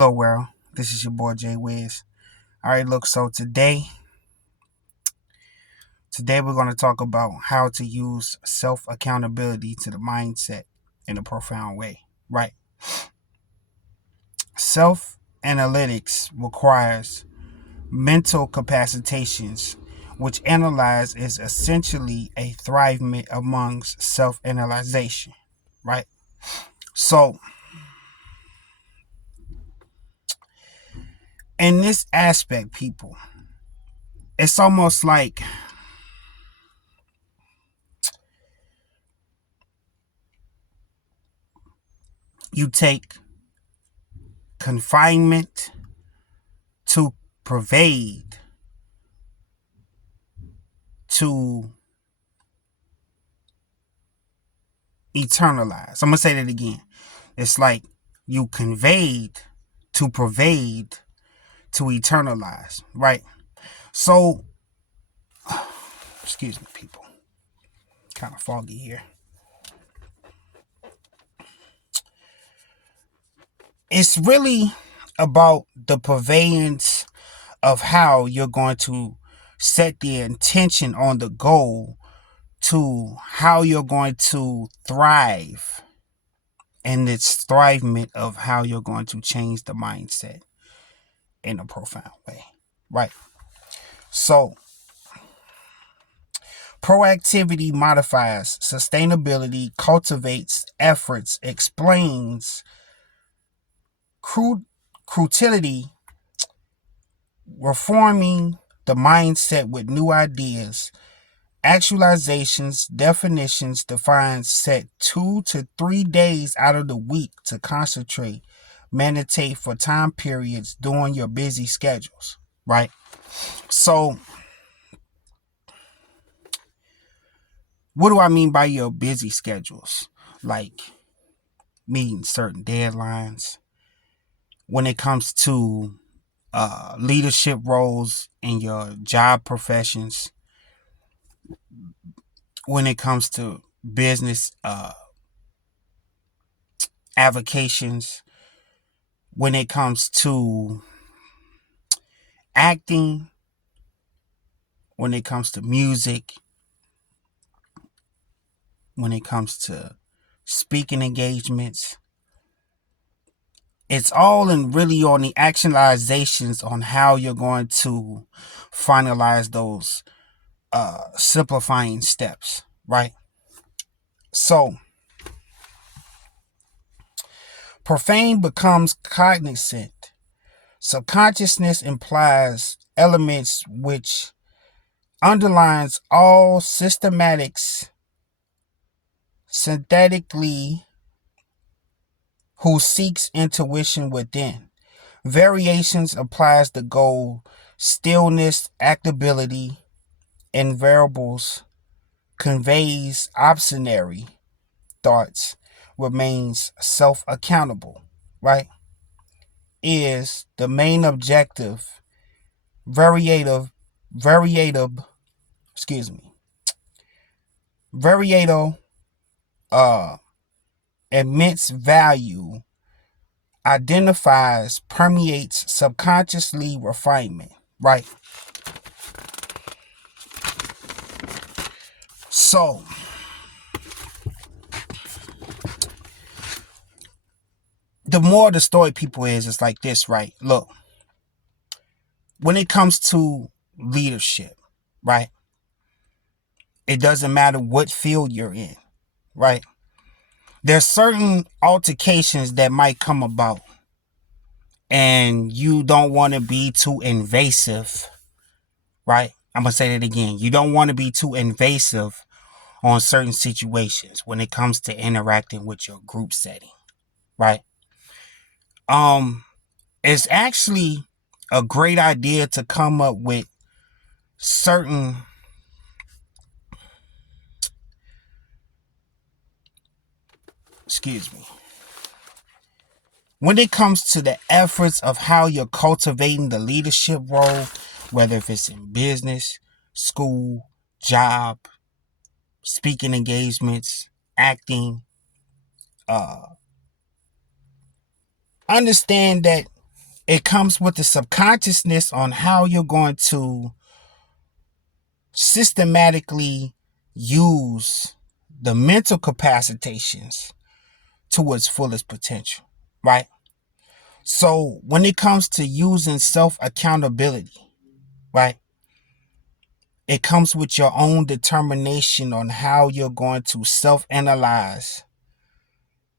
Hello world, this is your boy Jay Wiz. Alright, look, so today we're going to talk about how to use self-accountability to the mindset in a profound way. Right. Self-analytics requires mental capacitations, which analyze is essentially a thrivement amongst self-analyzation. Right. So in this aspect, people, it's almost like you take confinement to pervade to eternalize. I'm going to say that again. It's like you conveyed to pervade to eternalize, right? So, excuse me, people. Kind of foggy here. It's really about the purveyance of how you're going to set the intention on the goal to how you're going to thrive, and it's thrivement of how you're going to change the mindset in a profound way. Right. So, proactivity modifies sustainability, cultivates efforts, explains crutility, reforming the mindset with new ideas, actualizations, definitions, defines, set 2 to 3 days out of the week to concentrate, meditate for time periods during your busy schedules, right? So, what do I mean by your busy schedules? Like meeting certain deadlines when it comes to leadership roles in your job professions, when it comes to business avocations, when it comes to acting, when it comes to music, when it comes to speaking engagements. It's all in really on the actualizations on how you're going to finalize those simplifying steps, right? So, profane becomes cognizant. Subconsciousness implies elements which underlines all systematics synthetically who seeks intuition within. Variations applies the goal, stillness, actability, and variables conveys obscenary thoughts, remains self-accountable, right? Is the main objective, variative, variative, excuse me, variato, uh, immense value, identifies, permeates subconsciously refinement, right? So, the more the story people is, it's like this, right? Look, when it comes to leadership, right? It doesn't matter what field you're in, right? There's certain altercations that might come about, and you don't want to be too invasive, right? I'm going to say that again. You don't want to be too invasive on certain situations when it comes to interacting with your group setting, right? Um, it's actually a great idea to come up with certain excuse me when it comes to the efforts of how you're cultivating the leadership role, whether if it's in business, school, job, speaking engagements, acting, understand that it comes with the subconsciousness on how you're going to systematically use the mental capacitations to its fullest potential, right? So when it comes to using self-accountability, right, it comes with your own determination on how you're going to self-analyze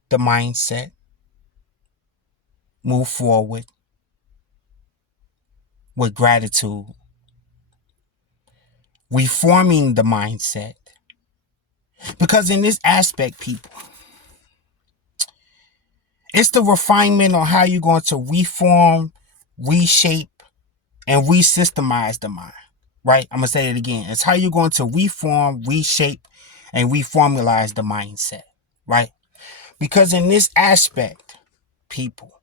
the mindset, move forward with gratitude, reforming the mindset. Because in this aspect, people, it's the refinement on how you're going to reform, reshape, and resystemize the mind, right? I'm going to say it again. It's how you're going to reform, reshape, and reformulate the mindset, right? Because in this aspect, people,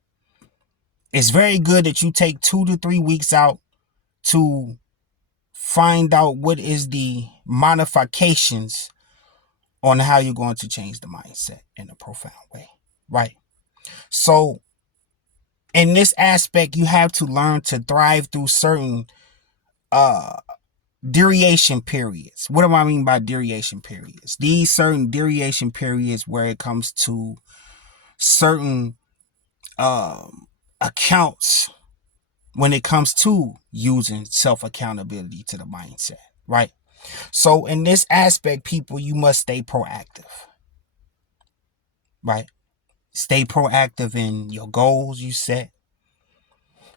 it's very good that you take 2 to 3 weeks out to find out what is the modifications on how you're going to change the mindset in a profound way, right? So in this aspect, you have to learn to thrive through certain duration periods. What do I mean by duration periods? These certain duration periods where it comes to certain accounts when it comes to using self-accountability to the mindset, right? So in this aspect, people, you must stay proactive, right? Stay proactive in your goals you set.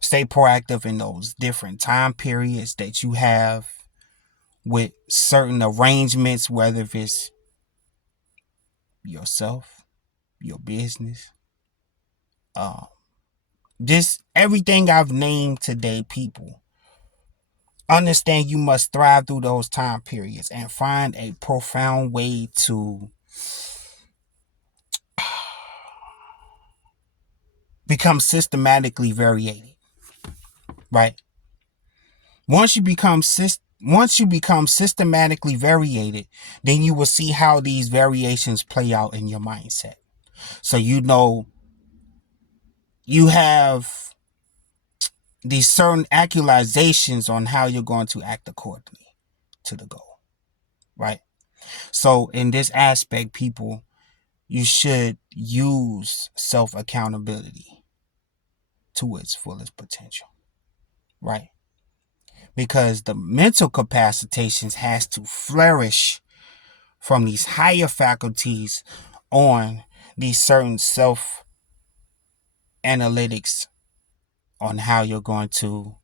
Stay proactive in those different time periods that you have with certain arrangements, whether if it's yourself, your business, uh, just everything I've named today, people. Understand you must thrive through those time periods and find a profound way to become systematically variated, right? Once you become systematically variated, then you will see how these variations play out in your mindset. So you know you have these certain accusations on how you're going to act accordingly to the goal, right? So in this aspect, people, you should use self-accountability to its fullest potential, right? Because the mental capacitations has to flourish from these higher faculties on these certain self analytics on how you're going to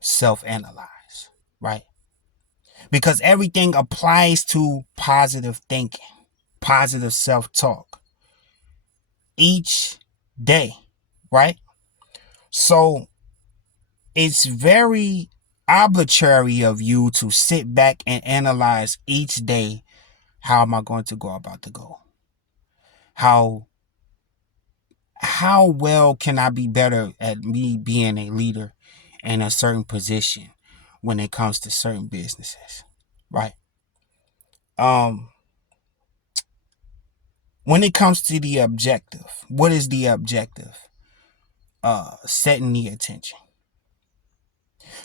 self analyze, right? Because everything applies to positive thinking, positive self talk each day, right? So it's very arbitrary of you to sit back and analyze each day. How am I going to go about the goal? How well can I be better at me being a leader in a certain position when it comes to certain businesses, right? Um, when it comes to the objective, what is the objective? Setting the intention.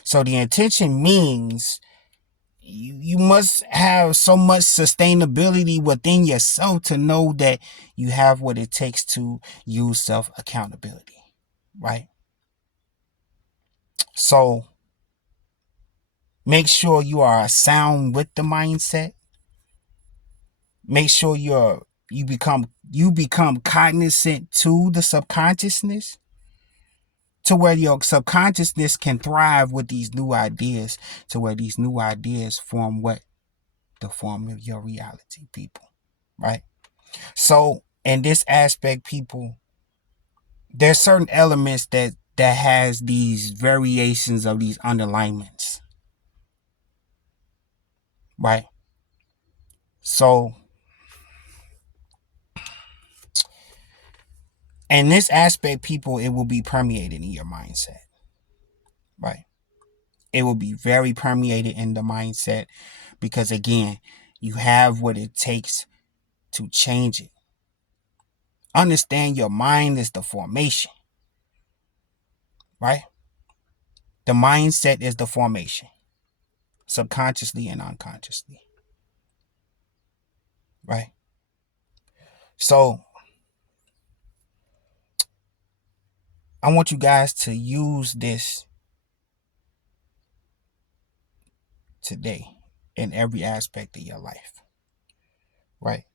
So the intention means you must have so much sustainability within yourself to know that you have what it takes to use self accountability, right? So make sure you are sound with the mindset. Make sure you become cognizant to the subconsciousness, to where your subconsciousness can thrive with these new ideas, to where these new ideas form what? The form of your reality, people, right? So in this aspect, people, there's certain elements that has these variations of these underlinements, right? So in this aspect, people, it will be permeated in your mindset, right? It will be very permeated in the mindset because, again, you have what it takes to change it. Understand your mind is the formation. right? The mindset is the formation, subconsciously and unconsciously, right? So I want you guys to use this today in every aspect of your life, right?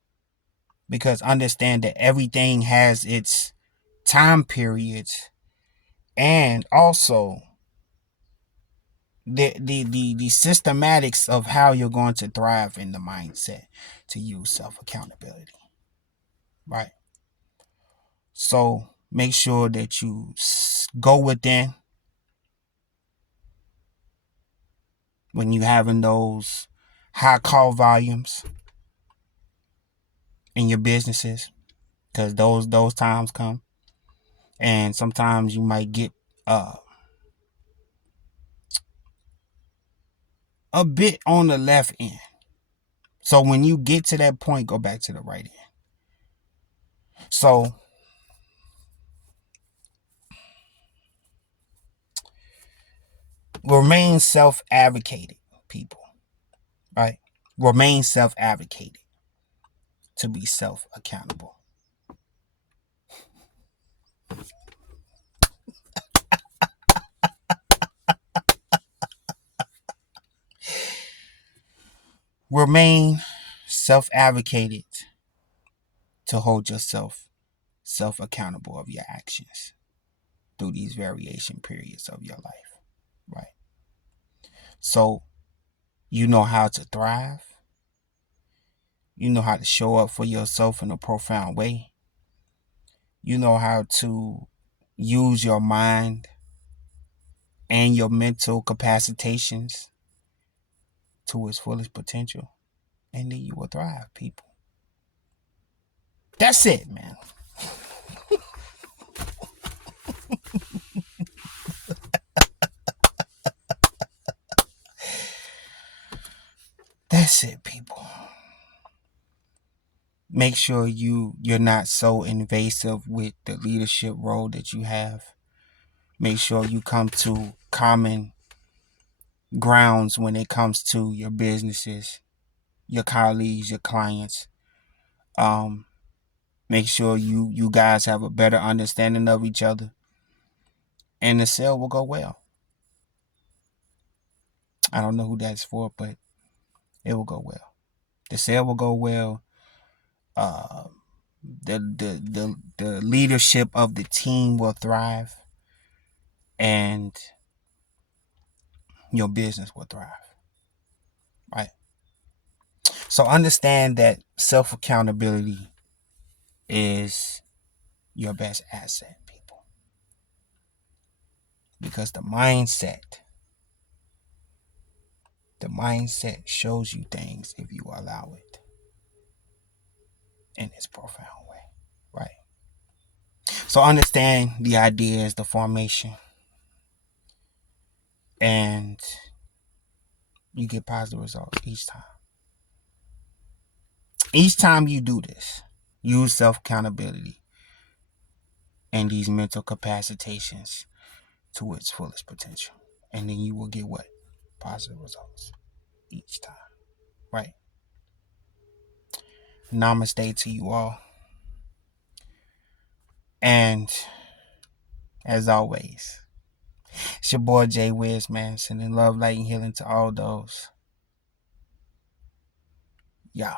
Because understand that everything has its time periods, and also the systematics of how you're going to thrive in the mindset to use self accountability, right? So make sure that you go within when you having those high call volumes in your businesses, because those times come, and sometimes you might get uh a bit on the left end. So when you get to that point, go back to the right end. So remain self-advocated, people, right? Remain self-advocated to be self-accountable. Remain self-advocated to hold yourself self-accountable of your actions through these variation periods of your life, right? So you know how to thrive. You know how to show up for yourself in a profound way. You know how to use your mind and your mental capacitations to its fullest potential. And then you will thrive, people. That's it, man. That's it, people. Make sure you're not so invasive with the leadership role that you have. Make sure you come to common grounds when it comes to your businesses, your colleagues, your clients. Um, Make sure you guys have a better understanding of each other, and the sale will go well. I don't know who that's for, but it will go well. The sale will go well. Uh, the leadership of the team will thrive, and your business will thrive. Right. So understand that self accountability is your best asset, people, because the mindset shows you things if you allow it in its profound way. Right. So understand the ideas, the formation, and you get positive results each time. Each time you do this, use self accountability and these mental capacitations to its fullest potential. And then you will get what? Positive results each time. Right. Namaste to you all. And as always, it's your boy Jay Wiz, man. Sending love, light, and healing to all those. Yeah.